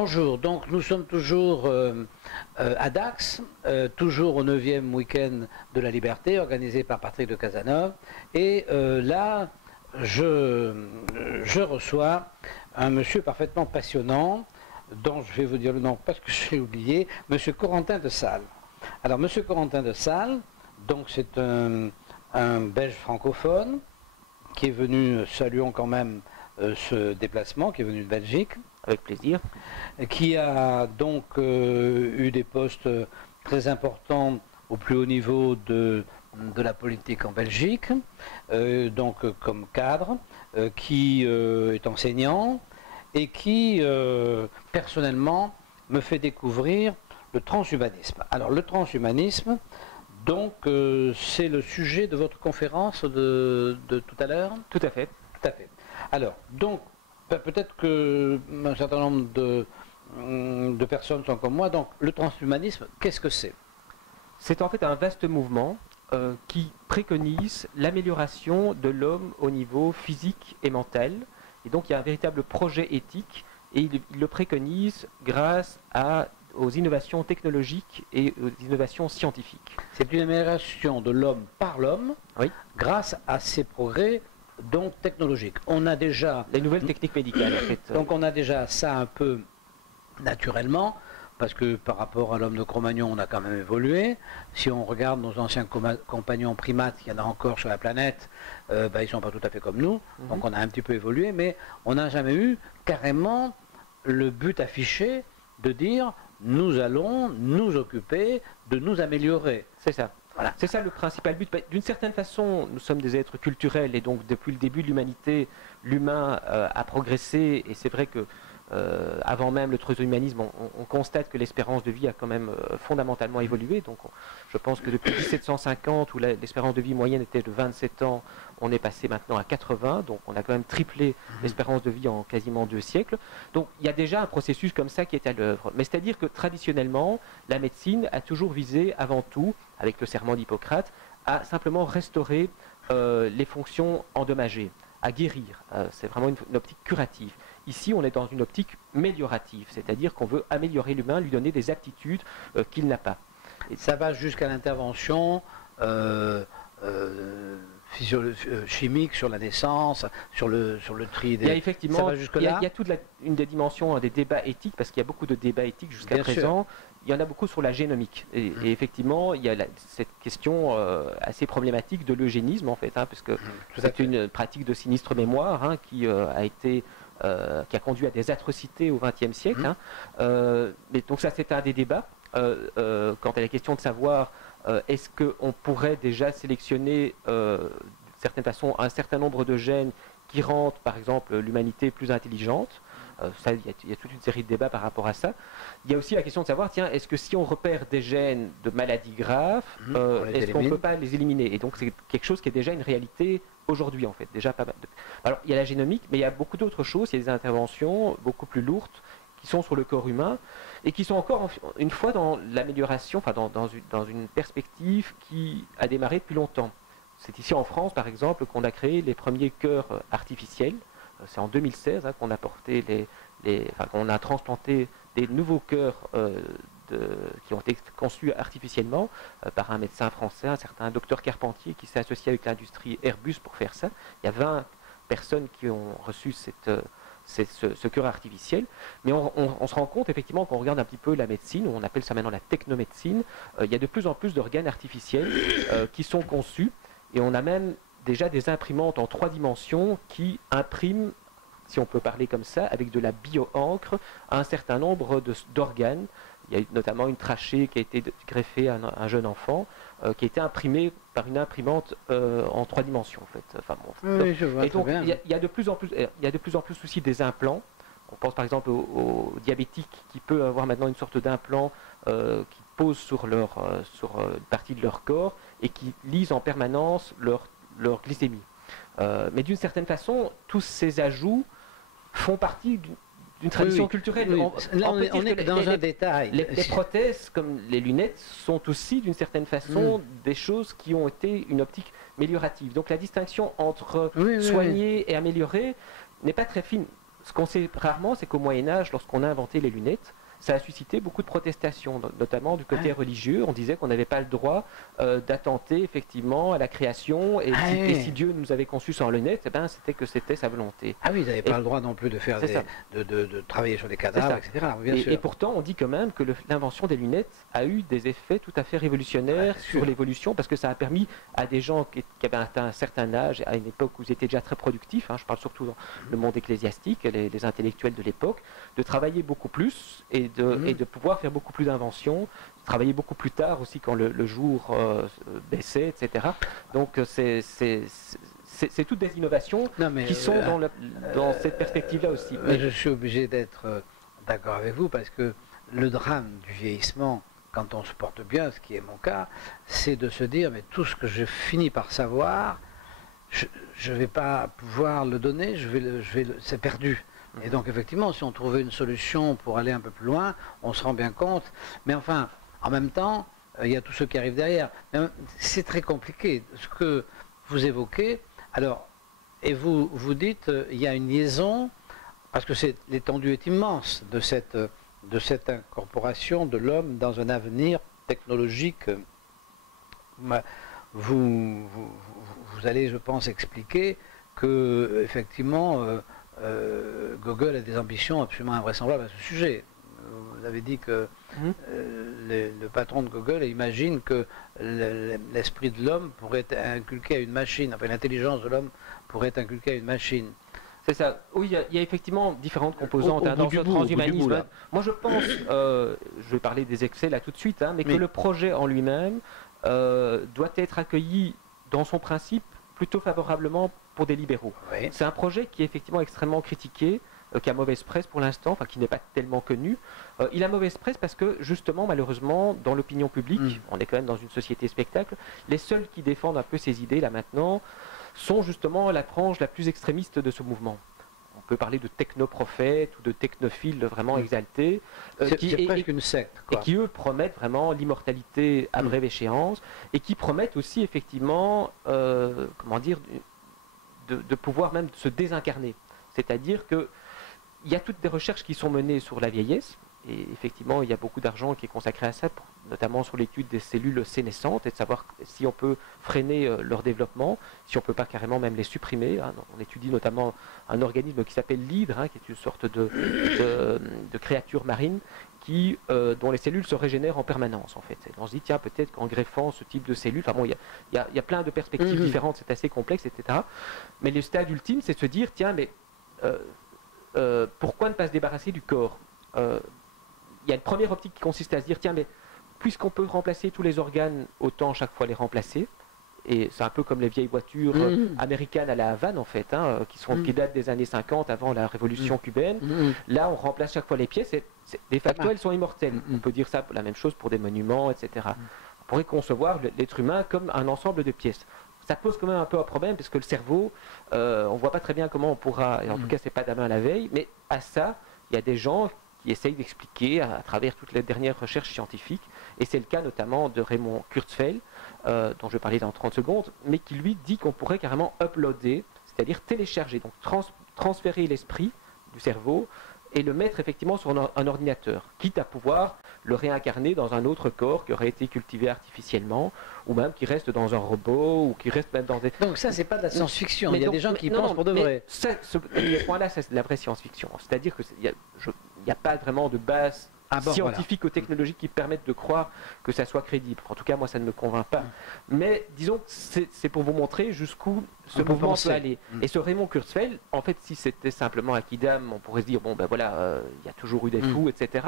Bonjour, donc nous sommes toujours à Dax, toujours au 9e week-end de la liberté, organisé par Patrick de Cazeneuve. Et là, je reçois un monsieur parfaitement passionnant, dont je vais vous dire le nom parce que j'ai oublié, monsieur Corentin de Sales. Alors, monsieur Corentin de Sales, donc c'est un Belge francophone qui est venu, saluons quand même ce déplacement, qui est venu de Belgique. Avec plaisir. Qui a donc eu des postes très importants au plus haut niveau de la politique en Belgique, donc comme cadre, qui est enseignant et qui, personnellement, me fait découvrir le transhumanisme. Alors, le transhumanisme, donc, c'est le sujet de votre conférence de tout à l'heure? Tout à fait. Tout à fait. Alors, donc, peut-être qu'un certain nombre de personnes sont comme moi. Donc, le transhumanisme, qu'est-ce que c'est? C'est en fait un vaste mouvement qui préconise l'amélioration de l'homme au niveau physique et mental. Et donc, il y a un véritable projet éthique et il le préconise grâce aux innovations technologiques et aux innovations scientifiques. C'est une amélioration de l'homme par l'homme, oui, grâce à ces progrès donc technologiques. On a déjà les nouvelles techniques médicales en fait. Donc on a déjà ça un peu naturellement, parce que par rapport à l'homme de Cro-Magnon, on a quand même évolué. Si on regarde nos anciens compagnons primates, il y en a encore sur la planète, ils ne sont pas tout à fait comme nous, donc on a un petit peu évolué, mais on n'a jamais eu carrément le but affiché de dire nous allons nous occuper de nous améliorer. C'est ça. Voilà. C'est ça le principal but. D'une certaine façon, nous sommes des êtres culturels et donc depuis le début de l'humanité, l'humain a progressé et c'est vrai que avant même le transhumanisme, on constate que l'espérance de vie a quand même fondamentalement évolué. Donc je pense que depuis 1750, où l'espérance de vie moyenne était de 27 ans, on est passé maintenant à 80. Donc on a quand même triplé l'espérance de vie en quasiment 2 siècles. Donc il y a déjà un processus comme ça qui est à l'œuvre. Mais c'est-à-dire que traditionnellement, la médecine a toujours visé avant tout, avec le serment d'Hippocrate, à simplement restaurer les fonctions endommagées, à guérir. C'est vraiment une optique curative. Ici, on est dans une optique méliorative, c'est-à-dire qu'on veut améliorer l'humain, lui donner des aptitudes qu'il n'a pas. Et ça va jusqu'à l'intervention chimique sur la naissance, sur le tri des... Il y a effectivement, ça va jusque-là. il y a toute une des dimensions des débats éthiques, parce qu'il y a beaucoup de débats éthiques jusqu'à présent. Il y en a beaucoup sur la génomique. Et effectivement, il y a cette question assez problématique de l'eugénisme, en fait, parce que c'est une pratique de sinistre mémoire qui a conduit à des atrocités au XXe siècle. Mais donc ça, c'est un des débats. Quant à la question de savoir est-ce qu'on pourrait déjà sélectionner de certaine façon un certain nombre de gènes qui rendent, par exemple, l'humanité plus intelligente. Ça, il y a toute une série de débats par rapport à ça. Il y a aussi la question de savoir, tiens, est-ce que si on repère des gènes de maladies graves, est-ce qu'on ne peut pas les éliminer? Et donc c'est quelque chose qui est déjà une réalité aujourd'hui, en fait. Déjà pas mal. Alors il y a la génomique, mais il y a beaucoup d'autres choses. Il y a des interventions beaucoup plus lourdes qui sont sur le corps humain et qui sont encore une fois dans l'amélioration, enfin dans une perspective qui a démarré depuis longtemps. C'est ici en France, par exemple, qu'on a créé les premiers cœurs artificiels. C'est en 2016 qu'on a porté qu'on a transplanté des nouveaux cœurs qui ont été conçus artificiellement par un médecin français, un certain docteur Carpentier, qui s'est associé avec l'industrie Airbus pour faire ça. Il y a 20 personnes qui ont reçu ce cœur artificiel. Mais on se rend compte effectivement, quand on regarde un petit peu la médecine, on appelle ça maintenant la technomédecine, il y a de plus en plus d'organes artificiels qui sont conçus, et on a même déjà des imprimantes en 3 dimensions qui impriment, si on peut parler comme ça, avec de la bio-encre, un certain nombre d'organes. Il y a notamment une trachée qui a été greffée à un jeune enfant, qui a été imprimée par une imprimante en 3 dimensions, en fait. Enfin, bon. Oui, je vois. Et donc, il y a de plus en plus aussi des implants. On pense par exemple aux diabétiques qui peuvent avoir maintenant une sorte d'implant qui pose sur une partie de leur corps et qui lisent en permanence leur glycémie. Mais d'une certaine façon, tous ces ajouts font partie d'une tradition culturelle. Là, on est dans un détail. Les prothèses, comme les lunettes, sont aussi d'une certaine façon des choses qui ont été une optique améliorative. Donc la distinction entre soigner et améliorer n'est pas très fine. ce qu'on sait rarement, c'est qu'au Moyen-Âge, lorsqu'on a inventé les lunettes, ça a suscité beaucoup de protestations, notamment du côté religieux. On disait qu'on n'avait pas le droit d'attenter effectivement à la création, et si Dieu nous avait conçus sans lunettes, eh ben, c'était sa volonté. Ah oui, ils n'avaient pas le droit non plus de faire de travailler sur des cadavres, etc. Bien sûr. Et pourtant, on dit quand même que l'invention des lunettes a eu des effets tout à fait révolutionnaires sur l'évolution, parce que ça a permis à des gens qui avaient atteint un certain âge, à une époque où ils étaient déjà très productifs, je parle surtout dans le monde ecclésiastique, les intellectuels de l'époque, de travailler beaucoup plus et de pouvoir faire beaucoup plus d'inventions, travailler beaucoup plus tard aussi quand le jour baissait, etc. Donc c'est toutes des innovations qui sont dans cette perspective-là aussi. Mais je suis obligé d'être d'accord avec vous, parce que le drame du vieillissement, quand on se porte bien, ce qui est mon cas, c'est de se dire, mais tout ce que je finis par savoir, je ne vais pas pouvoir le donner, c'est perdu. Et donc effectivement, si on trouvait une solution pour aller un peu plus loin, on se rend bien compte. Mais enfin, en même temps, il y a tous ceux qui arrivent derrière. C'est très compliqué, ce que vous évoquez. Alors, et vous dites, il y a une liaison, parce que l'étendue est immense de cette incorporation de l'homme dans un avenir technologique. Vous allez, je pense, expliquer que effectivement Google a des ambitions absolument invraisemblables à ce sujet. Vous avez dit que le patron de Google imagine que l'esprit de l'homme pourrait être inculqué à une machine, enfin l'intelligence de l'homme pourrait être inculquée à une machine. C'est ça. Oui, il y a effectivement différentes composantes dans ce transhumanisme. Moi, je pense, je vais parler des excès là tout de suite, mais que le projet en lui-même doit être accueilli dans son principe plutôt favorablement pour des libéraux. Oui. C'est un projet qui est effectivement extrêmement critiqué, qui a mauvaise presse pour l'instant, enfin qui n'est pas tellement connu. Il a mauvaise presse parce que justement, malheureusement, dans l'opinion publique, on est quand même dans une société spectacle, les seuls qui défendent un peu ces idées là maintenant sont justement la frange la plus extrémiste de ce mouvement. On peut parler de technoprophètes ou de technophiles vraiment exaltés. C'est presque une secte. Et qui, eux, promettent vraiment l'immortalité à brève échéance, et qui promettent aussi, effectivement, comment dire, de pouvoir même se désincarner. C'est-à-dire qu'il y a toutes des recherches qui sont menées sur la vieillesse, et effectivement, il y a beaucoup d'argent qui est consacré à ça, notamment sur l'étude des cellules sénescentes, et de savoir si on peut freiner leur développement, si on ne peut pas carrément même les supprimer. On étudie notamment un organisme qui s'appelle l'hydre, qui est une sorte de créature marine dont les cellules se régénèrent en permanence, en fait. Et on se dit, tiens, peut-être qu'en greffant ce type de cellules, enfin bon, il y a plein de perspectives différentes, c'est assez complexe, etc. Mais le stade ultime, c'est de se dire, tiens, mais pourquoi ne pas se débarrasser du corps ? Il y a une première optique qui consiste à se dire, tiens, mais puisqu'on peut remplacer tous les organes, autant chaque fois les remplacer. Et c'est un peu comme les vieilles voitures américaines à la Havane, en fait, qui datent des années 50, avant la révolution cubaine. Là, on remplace chaque fois les pièces, et de facto, elles sont immortelles. On peut dire ça, la même chose pour des monuments, etc. On pourrait concevoir l'être humain comme un ensemble de pièces. Ça pose quand même un peu un problème, parce que le cerveau, on ne voit pas très bien comment on pourra, et en tout cas, c'est pas demain la veille, mais à ça, il y a des gens qui essayent d'expliquer à travers toutes les dernières recherches scientifiques, et c'est le cas notamment de Raymond Kurzweil, dont je vais parler dans 30 secondes, mais qui lui dit qu'on pourrait carrément uploader, c'est-à-dire télécharger, donc transférer l'esprit du cerveau et le mettre effectivement sur un ordinateur, quitte à pouvoir le réincarner dans un autre corps qui aurait été cultivé artificiellement, ou même qui reste dans un robot, ou qui reste même dans des... Donc ça, c'est pas de la science-fiction, il y a des gens qui pensent pour de vrai. Ce point-là, c'est de la vraie science-fiction, c'est-à-dire qu'il n'y a pas vraiment de base scientifiques ou technologiques qui permettent de croire que ça soit crédible. En tout cas, moi, ça ne me convainc pas. Mais disons que c'est pour vous montrer jusqu'où ce mouvement peut aller. Et ce Raymond Kurzweil, en fait, si c'était simplement un kidam, on pourrait se dire, bon, ben voilà, il y a toujours eu des fous, etc.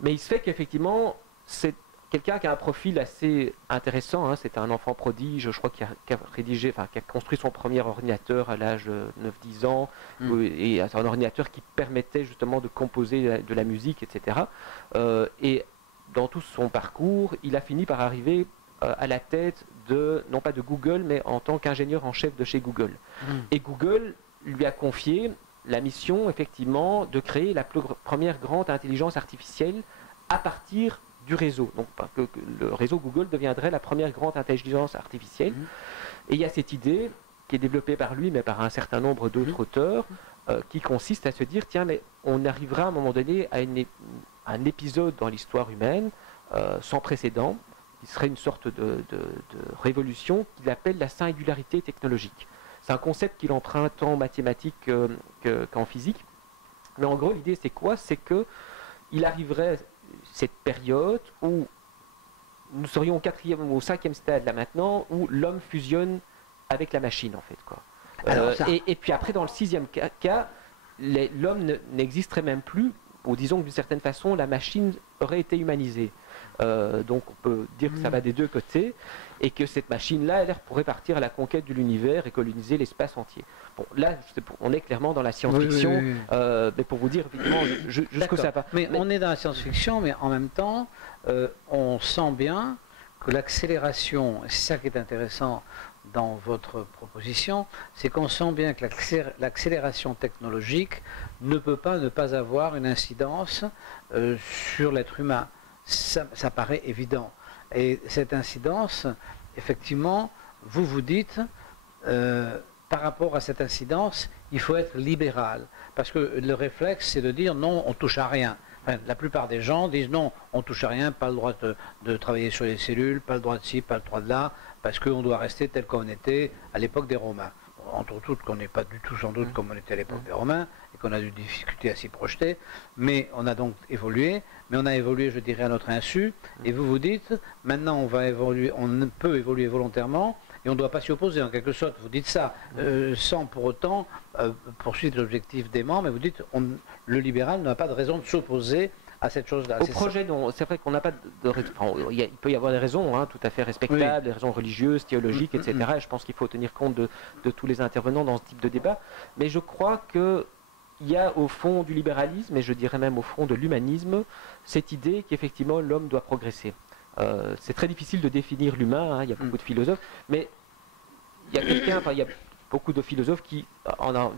Mais il se fait qu'effectivement, c'est quelqu'un qui a un profil assez intéressant. C'est un enfant prodige, je crois, qui a construit son premier ordinateur à l'âge de 9-10 ans, et un ordinateur qui permettait justement de composer de la musique, etc. Et dans tout son parcours, il a fini par arriver à la tête non pas de Google, mais en tant qu'ingénieur en chef de chez Google. Et Google lui a confié la mission, effectivement, de créer la première grande intelligence artificielle à partir du réseau. Donc que le réseau Google deviendrait la première grande intelligence artificielle. Et il y a cette idée qui est développée par lui, mais par un certain nombre d'autres auteurs, qui consiste à se dire, tiens, mais on arrivera à un moment donné à un épisode dans l'histoire humaine sans précédent, qui serait une sorte de révolution qu'il appelle la singularité technologique. C'est un concept qu'il emprunte tant en mathématiques qu'en physique. Mais en gros, l'idée, c'est quoi? C'est qu'il arriverait cette période où nous serions au 4e ou au 5e stade, là maintenant, où l'homme fusionne avec la machine, en fait, quoi. Et puis après, dans le 6e cas, l'homme n'existerait même plus, ou disons que d'une certaine façon, la machine aurait été humanisée. Donc on peut dire que ça va des deux côtés, et que cette machine-là, elle pourrait partir à la conquête de l'univers et coloniser l'espace entier. Bon, là, on est clairement dans la science-fiction, mais pour vous dire, évidemment, jusqu'où ça va. Mais on est dans la science-fiction, mais en même temps, on sent bien que l'accélération, c'est ça qui est intéressant dans votre proposition, c'est qu'on sent bien que l'accélération technologique ne peut pas ne pas avoir une incidence sur l'être humain. Ça paraît évident. Et cette incidence, effectivement, vous dites, par rapport à cette incidence, il faut être libéral. Parce que le réflexe, c'est de dire non, on ne touche à rien. Enfin, la plupart des gens disent non, on ne touche à rien, pas le droit de travailler sur les cellules, pas le droit de ci, pas le droit de là, parce qu'on doit rester tel qu'on était à l'époque des Romains. Entre autres, qu'on n'est pas du tout sans doute comme on était à l'époque des Romains, et qu'on a eu des difficultés à s'y projeter, mais on a donc évolué, mais on a évolué, je dirais, à notre insu, et vous dites, maintenant on va évoluer, on peut évoluer volontairement, et on ne doit pas s'y opposer, en quelque sorte. Vous dites ça sans pour autant poursuivre l'objectif dément, mais vous dites le libéral n'a pas de raison de s'opposer à cette chose-là. Au projet, c'est vrai qu'on n'a pas il peut y avoir des raisons tout à fait respectables, des raisons religieuses, théologiques, etc. Et je pense qu'il faut tenir compte de tous les intervenants dans ce type de débat. Mais je crois qu'il y a au fond du libéralisme, et je dirais même au fond de l'humanisme, cette idée qu'effectivement l'homme doit progresser. C'est très difficile de définir l'humain, il y a beaucoup de philosophes, mais il y a beaucoup de philosophes qui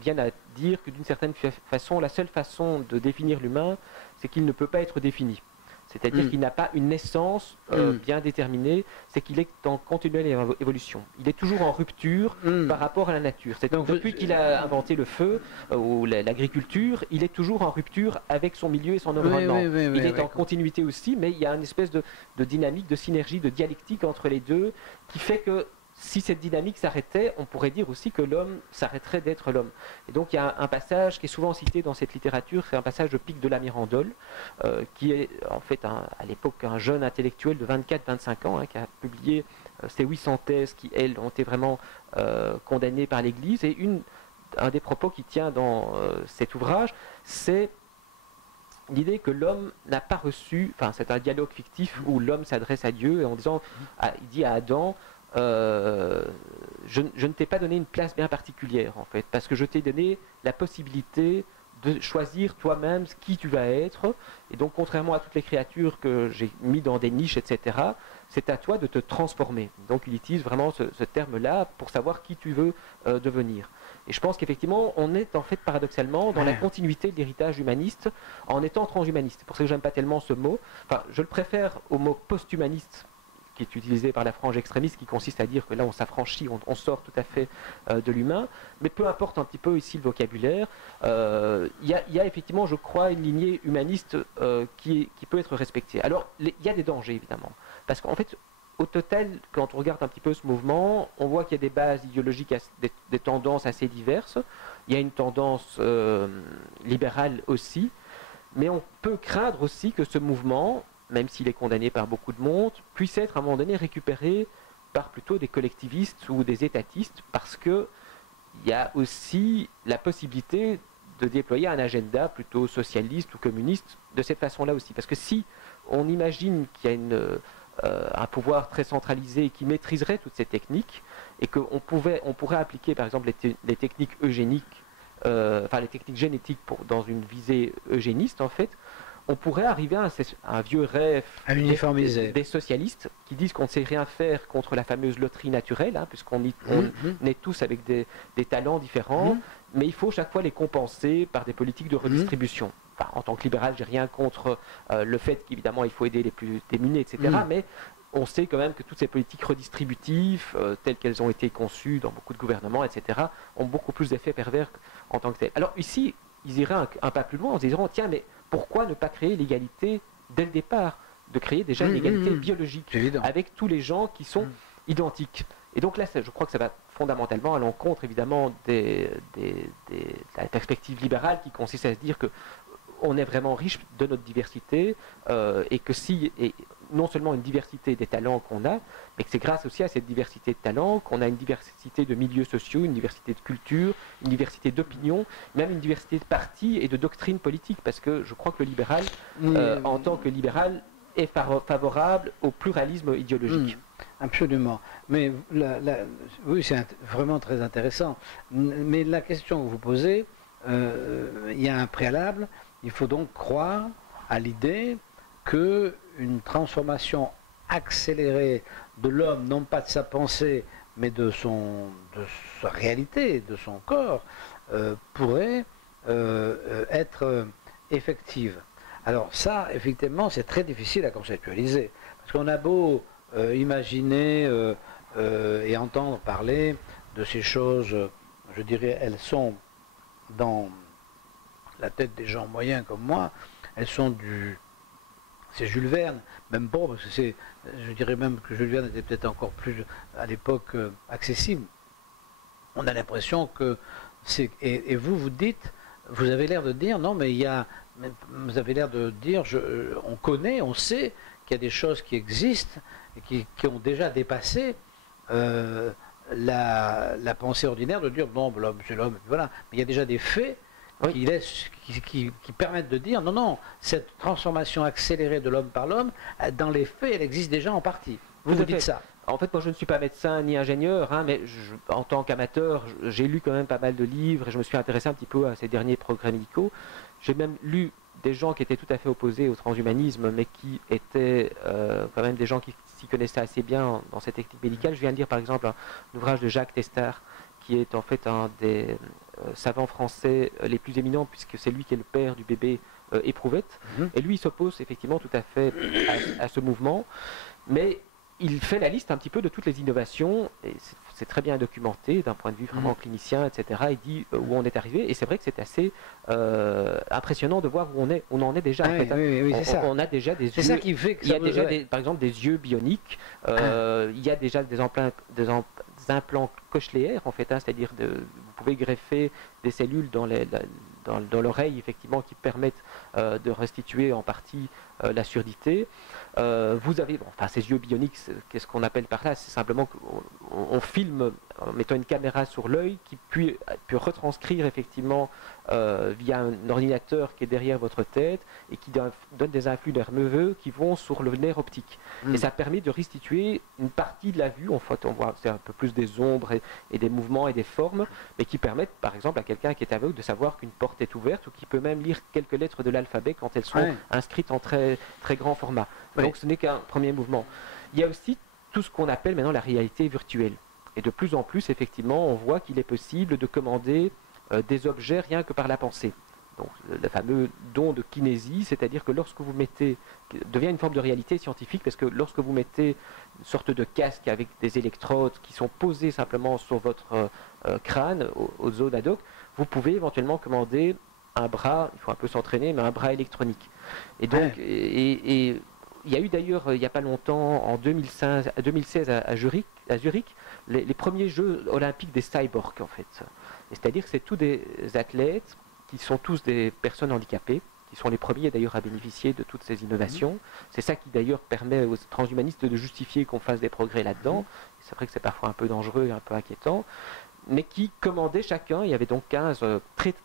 viennent à dire que d'une certaine façon, la seule façon de définir l'humain, c'est qu'il ne peut pas être défini. C'est-à-dire qu'il n'a pas une naissance bien déterminée, c'est qu'il est en continuelle évolution. Il est toujours en rupture par rapport à la nature. Depuis qu'il a inventé le feu ou l'agriculture, il est toujours en rupture avec son milieu et son environnement. Il est en continuité aussi, mais il y a une espèce de dynamique, de synergie, de dialectique entre les deux qui fait que si cette dynamique s'arrêtait, on pourrait dire aussi que l'homme s'arrêterait d'être l'homme. Et donc il y a un passage qui est souvent cité dans cette littérature, c'est un passage de Pic de la Mirandole, qui est en fait à l'époque un jeune intellectuel de 24-25 ans qui a publié ces 800 thèses qui, elles, ont été vraiment condamnées par l'Église. Et un des propos qui tient dans cet ouvrage, c'est l'idée que l'homme n'a pas reçu, c'est un dialogue fictif où l'homme s'adresse à Dieu en disant, il dit à Adam, je ne t'ai pas donné une place bien particulière en fait, parce que je t'ai donné la possibilité de choisir toi-même qui tu vas être, et donc contrairement à toutes les créatures que j'ai mis dans des niches, etc., c'est à toi de te transformer. Donc il utilise vraiment ce terme-là pour savoir qui tu veux devenir. Et je pense qu'effectivement, on est en fait paradoxalement dans la continuité de l'héritage humaniste en étant transhumaniste. C'est pour ça que j'aime pas tellement ce mot. Enfin, je le préfère au mot post-humaniste, qui est utilisé par la frange extrémiste, qui consiste à dire que là on s'affranchit, on sort tout à fait de l'humain, mais peu importe un petit peu ici le vocabulaire, il y a effectivement, je crois, une lignée humaniste qui peut être respectée. Alors il y a des dangers évidemment, parce qu'en fait au total, quand on regarde un petit peu ce mouvement, on voit qu'il y a des bases idéologiques, des tendances assez diverses, il y a une tendance libérale aussi, mais on peut craindre aussi que ce mouvement, même s'il est condamné par beaucoup de monde, puisse être à un moment donné récupéré par plutôt des collectivistes ou des étatistes, parce qu'il y a aussi la possibilité de déployer un agenda plutôt socialiste ou communiste de cette façon-là aussi. Parce que si on imagine qu'il y a un pouvoir très centralisé qui maîtriserait toutes ces techniques, et qu'on pourrait appliquer par exemple les techniques eugéniques, les techniques génétiques dans une visée eugéniste en fait, on pourrait arriver à un vieux rêve des socialistes qui disent qu'on ne sait rien faire contre la fameuse loterie naturelle, puisqu'on est tous avec des talents différents, mais il faut chaque fois les compenser par des politiques de redistribution. Enfin, en tant que libéral, j'ai rien contre le fait qu'évidemment il faut aider les plus démunis, etc. Mais on sait quand même que toutes ces politiques redistributives, telles qu'elles ont été conçues dans beaucoup de gouvernements, etc., ont beaucoup plus d'effets pervers en tant que tels. Alors ici, ils iraient un pas plus loin en se disant, tiens, mais pourquoi ne pas créer l'égalité dès le départ, de créer déjà une égalité biologique avec tous les gens qui sont identiques. Et donc là, je crois que ça va fondamentalement à l'encontre, évidemment, de la perspective libérale qui consiste à se dire que on est vraiment riche de notre diversité et que non seulement une diversité des talents qu'on a, mais que c'est grâce aussi à cette diversité de talents qu'on a une diversité de milieux sociaux, une diversité de culture, une diversité d'opinions, même une diversité de partis et de doctrines politiques, parce que je crois que le libéral, en tant que libéral, est favorable au pluralisme idéologique. Absolument. Mais oui, c'est vraiment très intéressant. Mais la question que vous posez, il y a un préalable. Il faut donc croire à l'idée qu'une transformation accélérée de l'homme, non pas de sa pensée, mais de sa réalité, de son corps, pourrait être effective. Alors ça, effectivement, c'est très difficile à conceptualiser. Parce qu'on a beau imaginer et entendre parler de ces choses, je dirais, elles sont dans la tête des gens moyens comme moi, elles sont c'est Jules Verne, même pas, parce que je dirais même que Jules Verne était peut-être encore plus, à l'époque, accessible. On a l'impression que et vous dites, vous avez l'air de dire, non, mais vous avez l'air de dire, on connaît, on sait qu'il y a des choses qui existent et qui ont déjà dépassé la pensée ordinaire de dire, bon, l'homme, c'est l'homme, voilà. Mais il y a déjà des faits qui permettent de dire, non, cette transformation accélérée de l'homme par l'homme, dans les faits, elle existe déjà en partie. Vous dites ça. En fait, moi, je ne suis pas médecin ni ingénieur, mais en tant qu'amateur, j'ai lu quand même pas mal de livres et je me suis intéressé un petit peu à ces derniers progrès médicaux. J'ai même lu des gens qui étaient tout à fait opposés au transhumanisme, mais qui étaient quand même des gens qui s'y connaissaient assez bien dans cette technique médicale. Je viens de lire, par exemple, un ouvrage de Jacques Testard, qui est en fait un des savants français les plus éminents, puisque c'est lui qui est le père du bébé Éprouvette. Et lui, il s'oppose effectivement tout à fait à ce mouvement, mais il fait la liste un petit peu de toutes les innovations, et c'est très bien documenté d'un point de vue vraiment clinicien, etc. Il dit où on est arrivé, et c'est vrai que c'est assez impressionnant de voir où on en est déjà. On a déjà des yeux. Ça qui fait que il y a déjà par exemple des yeux bioniques. Il y a déjà des implants cochléaires, en fait, c'est-à-dire vous pouvez greffer des cellules dans l'oreille, effectivement, qui permettent de restituer en partie la surdité. Vous avez, ces yeux bioniques, qu'est-ce qu'on appelle par là? C'est simplement qu'on filme en mettant une caméra sur l'œil qui peut retranscrire effectivement via un ordinateur qui est derrière votre tête et qui donne des influx nerveux qui vont sur le nerf optique. Et ça permet de restituer une partie de la vue. En fait, on voit c'est un peu plus des ombres et des mouvements et des formes, mais qui permettent par exemple à quelqu'un qui est aveugle de savoir qu'une porte est ouverte ou qui peut même lire quelques lettres de l'alphabet quand elles sont inscrites en très, très grand format. Donc ce n'est qu'un premier mouvement. Il y a aussi tout ce qu'on appelle maintenant la réalité virtuelle. Et de plus en plus, effectivement, on voit qu'il est possible de commander des objets rien que par la pensée. Donc le fameux don de kinésie, c'est-à-dire que lorsque vous mettez, devient une forme de réalité scientifique, parce que lorsque vous mettez une sorte de casque avec des électrodes qui sont posées simplement sur votre crâne, aux zones ad hoc, vous pouvez éventuellement commander un bras, il faut un peu s'entraîner, mais un bras électronique. Et donc, et il y a eu d'ailleurs, il n'y a pas longtemps, en 2016 à Zurich, les premiers Jeux olympiques des cyborgs, en fait. C'est-à-dire que c'est tous des athlètes qui sont tous des personnes handicapées, qui sont les premiers d'ailleurs à bénéficier de toutes ces innovations. C'est ça qui d'ailleurs permet aux transhumanistes de justifier qu'on fasse des progrès là-dedans. C'est vrai que c'est parfois un peu dangereux et un peu inquiétant, mais qui commandaient chacun, il y avait donc 15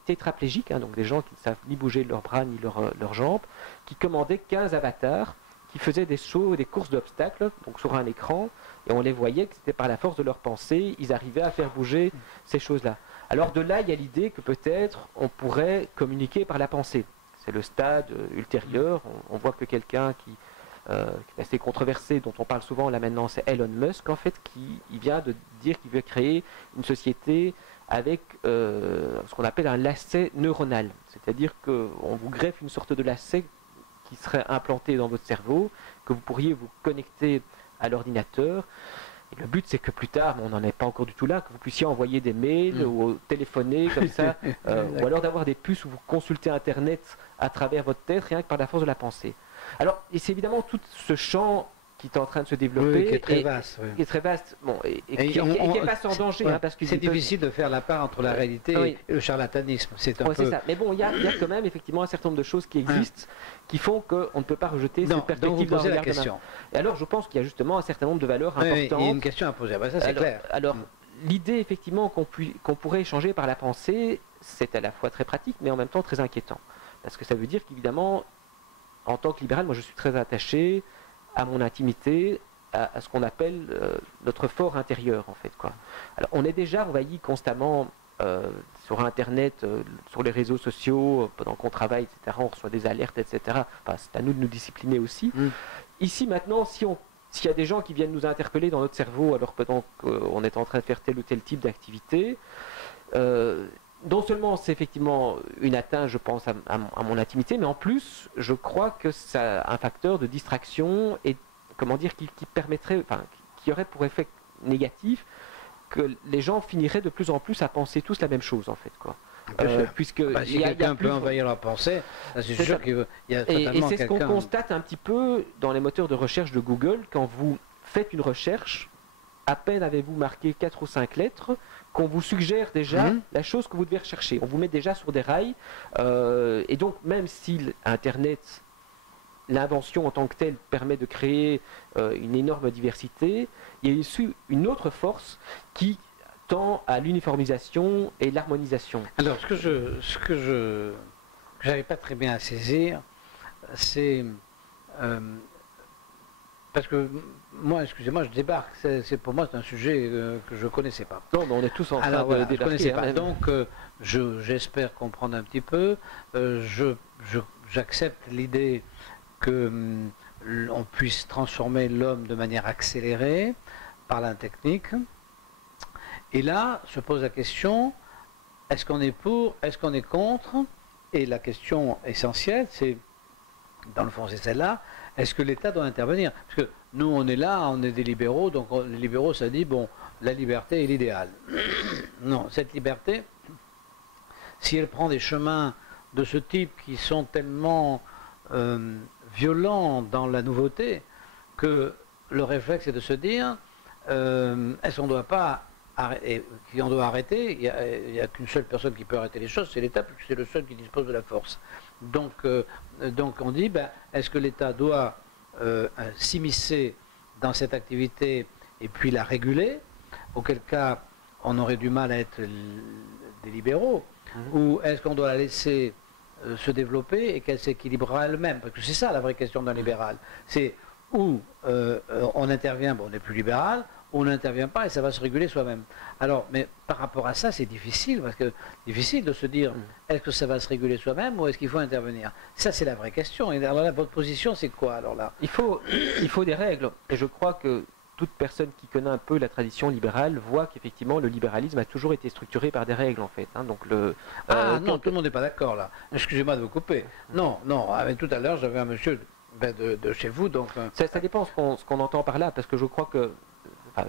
tétraplégiques, donc des gens qui ne savent ni bouger leurs bras ni leurs jambes, qui commandaient 15 avatars, qui faisaient des shows, des courses d'obstacles, donc sur un écran, et on les voyait que c'était par la force de leur pensée, ils arrivaient à faire bouger ces choses-là. Alors de là, il y a l'idée que peut-être on pourrait communiquer par la pensée. C'est le stade ultérieur. On voit que quelqu'un qui est assez controversé, dont on parle souvent là maintenant, c'est Elon Musk, en fait, il vient de dire qu'il veut créer une société avec ce qu'on appelle un lacet neuronal. C'est-à-dire qu'on vous greffe une sorte de lacet qui serait implanté dans votre cerveau, que vous pourriez vous connecter à l'ordinateur. Et le but, c'est que plus tard, on n'en est pas encore du tout là, que vous puissiez envoyer des mails ou téléphoner comme ça, ou alors d'avoir des puces où vous consultez Internet à travers votre tête, rien que par la force de la pensée. Alors, et c'est évidemment tout ce champ qui est en train de se développer, qui est très vaste, qui est très vaste, bon, et qui n'est pas sans danger, ouais, hein, parce que c'est difficile de faire la part entre la réalité et le charlatanisme. C'est un peu... ça. Mais bon, il y a quand même effectivement un certain nombre de choses qui existent, qui font qu'on ne peut pas rejeter cette perspective dans la question. Et alors, je pense qu'il y a justement un certain nombre de valeurs importantes. Il y a une question à poser. Ça, c'est clair. Alors, l'idée effectivement qu'on pourrait échanger par la pensée, c'est à la fois très pratique, mais en même temps très inquiétant, parce que ça veut dire qu'évidemment, en tant que libéral, moi, je suis très attaché à mon intimité, à ce qu'on appelle notre fort intérieur, en fait, quoi. Alors, on est déjà envahi constamment sur Internet, sur les réseaux sociaux, pendant qu'on travaille, etc. On reçoit des alertes, etc. Enfin, c'est à nous de nous discipliner aussi. Ici, maintenant, s'il y a des gens qui viennent nous interpeller dans notre cerveau, alors pendant qu'on est en train de faire tel ou tel type d'activité, non seulement c'est effectivement une atteinte, je pense, à mon intimité, mais en plus, je crois que c'est un facteur de distraction et, comment dire, qui permettrait, enfin, qui aurait pour effet négatif que les gens finiraient de plus en plus à penser tous la même chose, en fait, quoi. Puisque si quelqu'un peut envahir leur pensée, c'est sûr qu'il y a totalement et c'est ce qu'on constate un petit peu dans les moteurs de recherche de Google. Quand vous faites une recherche, à peine avez-vous marqué 4 ou 5 lettres, qu'on vous suggère déjà la chose que vous devez rechercher. On vous met déjà sur des rails. Et donc, même si Internet, l'invention en tant que telle, permet de créer une énorme diversité, il y a aussi une autre force qui tend à l'uniformisation et l'harmonisation. Alors, ce que j'avais pas très bien à saisir, c'est parce que moi, excusez-moi, je débarque. Pour moi, c'est un sujet que je connaissais pas. Non, mais on est tous en train de débarquer. Je connaissais pas. Donc, j'espère comprendre un petit peu. J'accepte l'idée que on puisse transformer l'homme de manière accélérée par la technique. Et là, se pose la question, est-ce qu'on est pour, est-ce qu'on est contre? Et la question essentielle, c'est, dans le fond, c'est celle-là, est-ce que l'État doit intervenir? Parce que nous, on est là, on est des libéraux, donc les libéraux, ça dit, bon, la liberté est l'idéal. Non, cette liberté, si elle prend des chemins de ce type qui sont tellement violents dans la nouveauté, que le réflexe est de se dire, est-ce qu'on ne doit pas et qui on doit arrêter, il n'y a qu'une seule personne qui peut arrêter les choses, c'est l'État, puisque c'est le seul qui dispose de la force. Donc on dit, est-ce que l'État doit s'immiscer dans cette activité et puis la réguler, auquel cas on aurait du mal à être des libéraux, ou est-ce qu'on doit la laisser se développer et qu'elle s'équilibrera elle-même? Parce que c'est ça la vraie question d'un libéral. C'est où on intervient, on n'est plus libéral, on n'intervient pas et ça va se réguler soi-même. Alors, mais par rapport à ça, c'est difficile, parce que difficile de se dire, est-ce que ça va se réguler soi-même ou est-ce qu'il faut intervenir? Ça, c'est la vraie question. Et alors là, votre position, c'est quoi alors là? Il faut des règles. Et je crois que toute personne qui connaît un peu la tradition libérale voit qu'effectivement, le libéralisme a toujours été structuré par des règles, en fait. Hein. Donc non, tout le monde n'est pas d'accord là. Excusez-moi de vous couper. Non, tout à l'heure, j'avais un monsieur de chez vous, donc... Ça dépend ce qu'on entend par là, parce que je crois que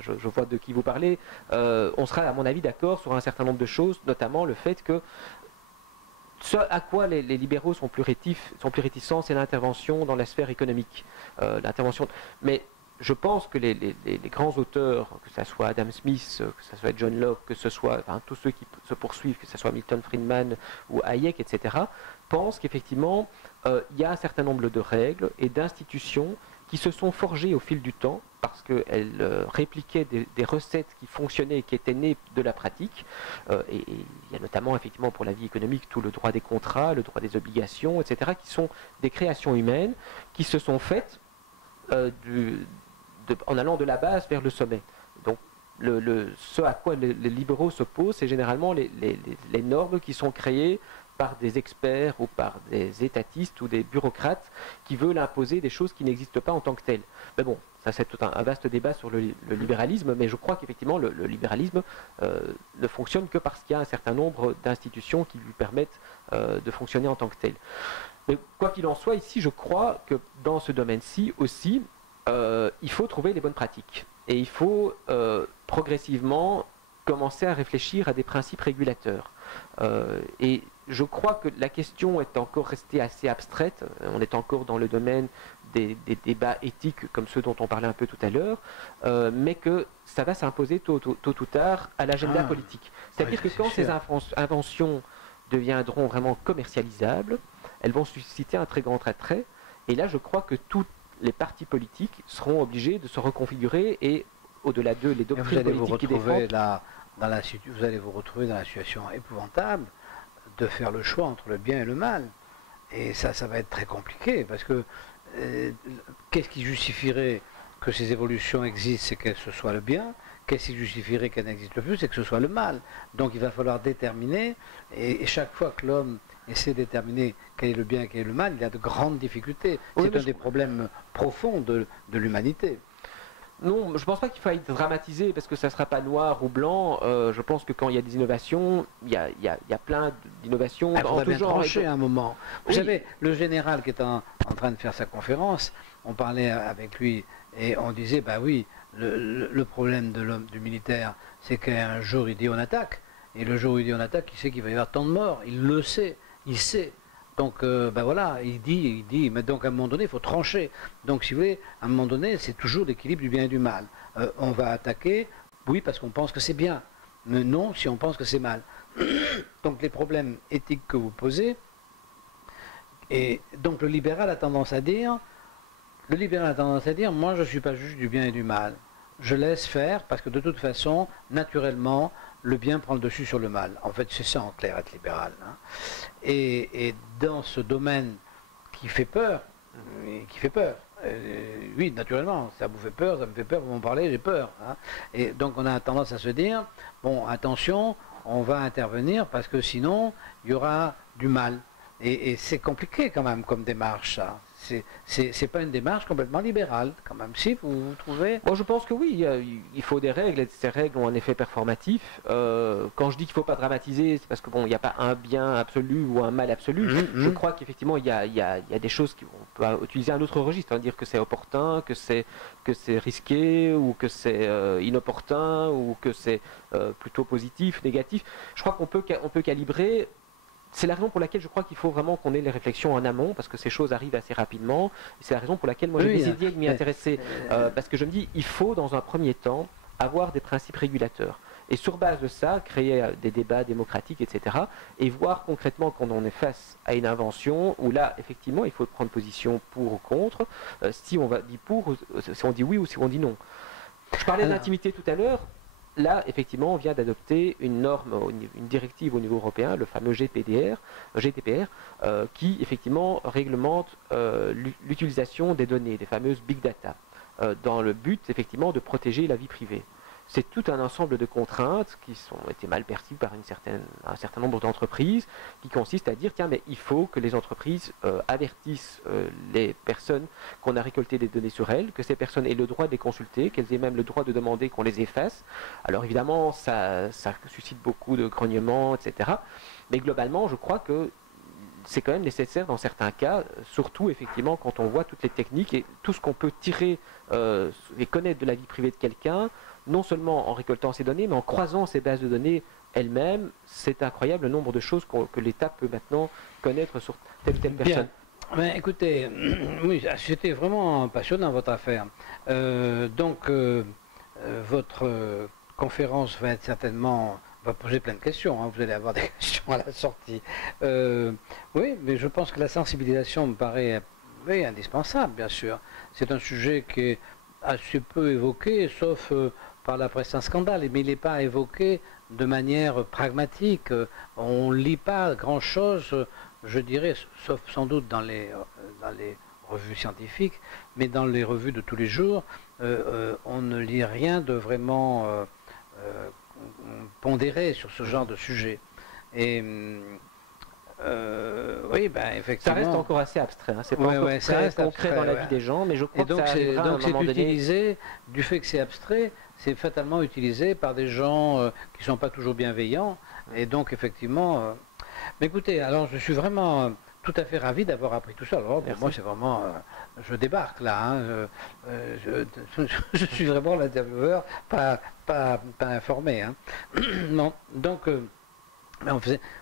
je vois de qui vous parlez, on sera à mon avis d'accord sur un certain nombre de choses, notamment le fait que ce à quoi les libéraux sont plus réticents, c'est l'intervention dans la sphère économique. Mais je pense que les grands auteurs, que ce soit Adam Smith, que ce soit John Locke, que ce soit tous ceux qui se poursuivent, que ce soit Milton Friedman ou Hayek, etc., pensent qu'effectivement, il y a un certain nombre de règles et d'institutions qui se sont forgées au fil du temps parce qu'elles répliquaient des recettes qui fonctionnaient et qui étaient nées de la pratique. Et il y a notamment, effectivement, pour la vie économique, tout le droit des contrats, le droit des obligations, etc., qui sont des créations humaines qui se sont faites en allant de la base vers le sommet. Donc, ce à quoi les libéraux s'opposent, c'est généralement les normes qui sont créées par des experts ou par des étatistes ou des bureaucrates qui veulent imposer des choses qui n'existent pas en tant que telles. Mais bon, ça c'est tout un vaste débat sur le libéralisme, mais je crois qu'effectivement le libéralisme ne fonctionne que parce qu'il y a un certain nombre d'institutions qui lui permettent de fonctionner en tant que tel. Mais quoi qu'il en soit, ici je crois que dans ce domaine-ci aussi, il faut trouver les bonnes pratiques. Et il faut progressivement commencer à réfléchir à des principes régulateurs. Et je crois que la question est encore restée assez abstraite. On est encore dans le domaine des débats éthiques comme ceux dont on parlait un peu tout à l'heure, mais que ça va s'imposer tôt ou tard à l'agenda politique. C'est-à-dire que quand ces inventions deviendront vraiment commercialisables, elles vont susciter un très grand attrait. Et là, je crois que tous les partis politiques seront obligés de se reconfigurer et au-delà d'eux, les doctrines politiques qui défendent... Vous allez vous retrouver dans la situation épouvantable de faire le choix entre le bien et le mal. Et ça va être très compliqué, parce que qu'est-ce qui justifierait que ces évolutions existent, c'est que ce soit le bien. Qu'est-ce qui justifierait qu'elles n'existent plus, c'est que ce soit le mal. Donc il va falloir déterminer, et chaque fois que l'homme essaie de déterminer quel est le bien et quel est le mal, il a de grandes difficultés. C'est un des problèmes profonds de l'humanité. Non, je ne pense pas qu'il faille dramatiser parce que ça ne sera pas noir ou blanc. Je pense que quand il y a des innovations, il y a plein d'innovations en tout genre. Trancher à un moment. Vous savez, le général qui est en train de faire sa conférence, on parlait avec lui et on disait, bah oui, le problème de l'homme, du militaire, c'est qu'un jour il dit on attaque, et le jour où il dit on attaque, il sait qu'il va y avoir tant de morts, il le sait, il sait. Donc, ben voilà, il dit, mais donc à un moment donné, il faut trancher. Donc, si vous voulez, à un moment donné, c'est toujours l'équilibre du bien et du mal. On va attaquer, oui, parce qu'on pense que c'est bien, mais non, si on pense que c'est mal. Donc, les problèmes éthiques que vous posez, et donc le libéral a tendance à dire, moi, je ne suis pas juge du bien et du mal. Je laisse faire, parce que de toute façon, naturellement, le bien prend le dessus sur le mal. En fait, c'est ça en clair, être libéral. Hein. Et dans ce domaine qui fait peur, oui, naturellement, ça vous fait peur, ça me fait peur, vous m'en parlez, j'ai peur. Hein. Et donc on a tendance à se dire, bon, attention, on va intervenir parce que sinon, il y aura du mal. Et c'est compliqué quand même comme démarche, ça. C'est pas une démarche complètement libérale, quand même, si vous trouvez. Bon, je pense que oui, il faut des règles, et ces règles ont un effet performatif. Quand je dis qu'il ne faut pas dramatiser, c'est parce que bon, il n'y a pas un bien absolu ou un mal absolu. Je crois qu'effectivement, il y a des choses qu'on peut utiliser un autre registre, hein, dire que c'est opportun, que c'est risqué, ou que c'est inopportun, ou que c'est plutôt positif, négatif. Je crois qu'on peut calibrer. C'est la raison pour laquelle je crois qu'il faut vraiment qu'on ait les réflexions en amont, parce que ces choses arrivent assez rapidement. C'est la raison pour laquelle moi j'ai décidé de m'y intéresser, parce que je me dis, il faut dans un premier temps avoir des principes régulateurs. Et sur base de ça, créer des débats démocratiques, etc. Et voir concrètement quand on est face à une invention, où là, effectivement, il faut prendre position pour ou contre, si on dit pour, si on dit oui ou si on dit non. Je parlais d'intimité tout à l'heure. Là, effectivement, on vient d'adopter une norme, une directive au niveau européen, le fameux GDPR, qui, effectivement, réglemente l'utilisation des données, des fameuses big data, dans le but, effectivement, de protéger la vie privée. C'est tout un ensemble de contraintes qui ont été mal perçues par un certain nombre d'entreprises, qui consistent à dire, tiens, mais il faut que les entreprises avertissent les personnes qu'on a récolté des données sur elles, que ces personnes aient le droit de les consulter, qu'elles aient même le droit de demander qu'on les efface. Alors évidemment, ça suscite beaucoup de grognements, etc. Mais globalement, je crois que c'est quand même nécessaire dans certains cas, surtout effectivement quand on voit toutes les techniques et tout ce qu'on peut tirer et connaître de la vie privée de quelqu'un, non seulement en récoltant ces données, mais en croisant ces bases de données elles-mêmes. C'est incroyable le nombre de choses que l'État peut maintenant connaître sur telle ou telle personne. Ben, écoutez, oui, c'était vraiment passionnant votre affaire. Votre conférence va être certainement... va poser plein de questions, hein. Vous allez avoir des questions à la sortie. Oui, mais je pense que la sensibilisation me paraît indispensable, bien sûr. C'est un sujet qui est assez peu évoqué, sauf par la presse un scandale, mais il n'est pas évoqué de manière pragmatique. On ne lit pas grand-chose, je dirais, sauf sans doute dans les revues scientifiques, mais dans les revues de tous les jours, on ne lit rien de vraiment pondéré sur ce genre de sujet. Et oui, ben effectivement. Ça reste encore assez abstrait, hein. C'est pas encore très concret dans la vie des gens, mais je crois que ça arrivera à un moment donné. Utilisé, du fait que c'est abstrait, c'est fatalement utilisé par des gens qui ne sont pas toujours bienveillants, et donc effectivement... Mais écoutez, alors je suis vraiment tout à fait ravi d'avoir appris tout ça. Alors, pour moi, c'est vraiment... je débarque là. Hein, je suis vraiment l'intervieweur, pas informé. Hein. Non, donc...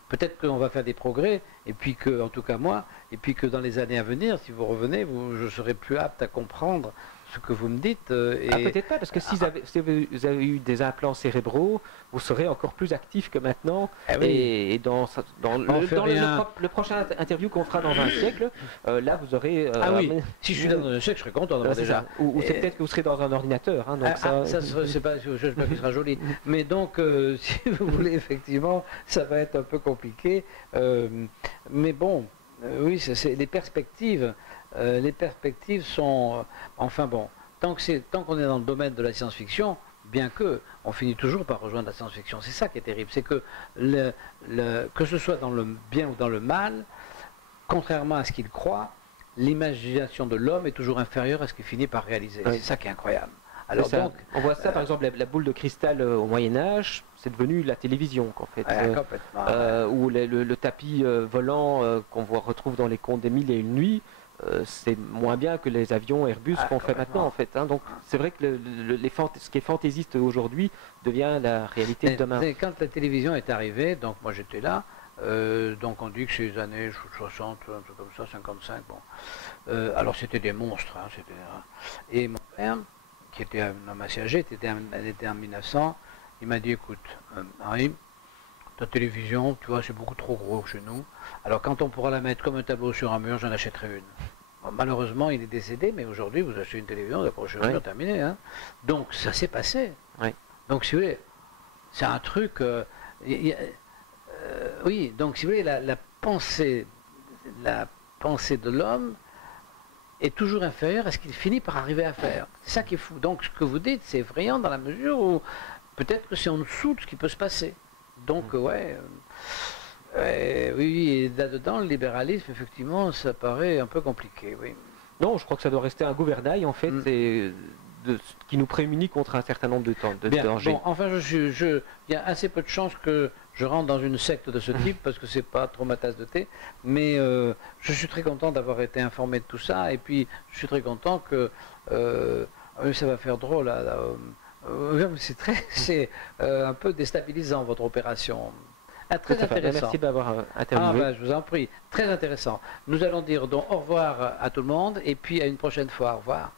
peut-être qu'on va faire des progrès, et puis que, en tout cas moi, et puis que dans les années à venir, si vous revenez, je serai plus apte à comprendre ce que vous me dites. Peut-être pas, parce que si vous avez eu des implants cérébraux, vous serez encore plus actif que maintenant. Et dans le prochain interview qu'on fera dans un siècle, là vous aurez... si je suis dans un siècle, je serais content d'avoir déjà. Ou c'est peut-être que vous serez dans un ordinateur. Hein, donc c'est pas quelque chose qui sera joli. Mais donc, si vous voulez, effectivement, ça va être un peu compliqué. Mais bon, oui, les perspectives. Les perspectives sont... enfin bon, tant qu'on est dans le domaine de la science-fiction, bien que, on finit toujours par rejoindre la science-fiction. C'est ça qui est terrible, c'est que que ce soit dans le bien ou dans le mal, contrairement à ce qu'il croit, l'imagination de l'homme est toujours inférieure à ce qu'il finit par réaliser. C'est ça qui est incroyable. Alors donc, on voit ça par exemple, la boule de cristal au Moyen-Âge, c'est devenu la télévision en fait. Ou le tapis volant qu'on retrouve dans les contes des Mille et une nuits. C'est moins bien que les avions Airbus qu'on fait maintenant en fait. Hein. Donc c'est vrai que ce qui est fantaisiste aujourd'hui devient la réalité de demain. Quand la télévision est arrivée, donc moi j'étais là, donc on dit que c'est les années 60, un truc comme ça, 55, bon. Alors c'était des monstres. Hein, et mon père, qui était un homme assez âgé, elle était en 1900, il m'a dit, écoute, Henri, ta télévision, tu vois, c'est beaucoup trop gros chez nous. Alors quand on pourra la mettre comme un tableau sur un mur, j'en achèterai une. Bon, malheureusement, il est décédé, mais aujourd'hui, vous achetez une télévision, vous accrochez un mur, terminé. Hein. Donc ça s'est passé. Donc si vous voulez, c'est un truc... oui, donc si vous voulez, la pensée de l'homme est toujours inférieure à ce qu'il finit par arriver à faire. C'est ça qui est fou. Donc ce que vous dites, c'est effrayant dans la mesure où peut-être que c'est en dessous de ce qui peut se passer. Donc, oui, et là-dedans, le libéralisme, effectivement, ça paraît un peu compliqué, oui. Non, je crois que ça doit rester un gouvernail, en fait, qui nous prémunit contre un certain nombre de dangers. Bon, enfin, il y a assez peu de chances que je rentre dans une secte de ce type, parce que c'est pas trop ma tasse de thé, mais je suis très content d'avoir été informé de tout ça, et puis je suis très content que ça va faire drôle, là, c'est un peu déstabilisant votre opération. Très intéressant. Merci d'avoir interviewé. Je vous en prie, très intéressant. Nous allons dire donc au revoir à tout le monde et puis à une prochaine fois. Au revoir.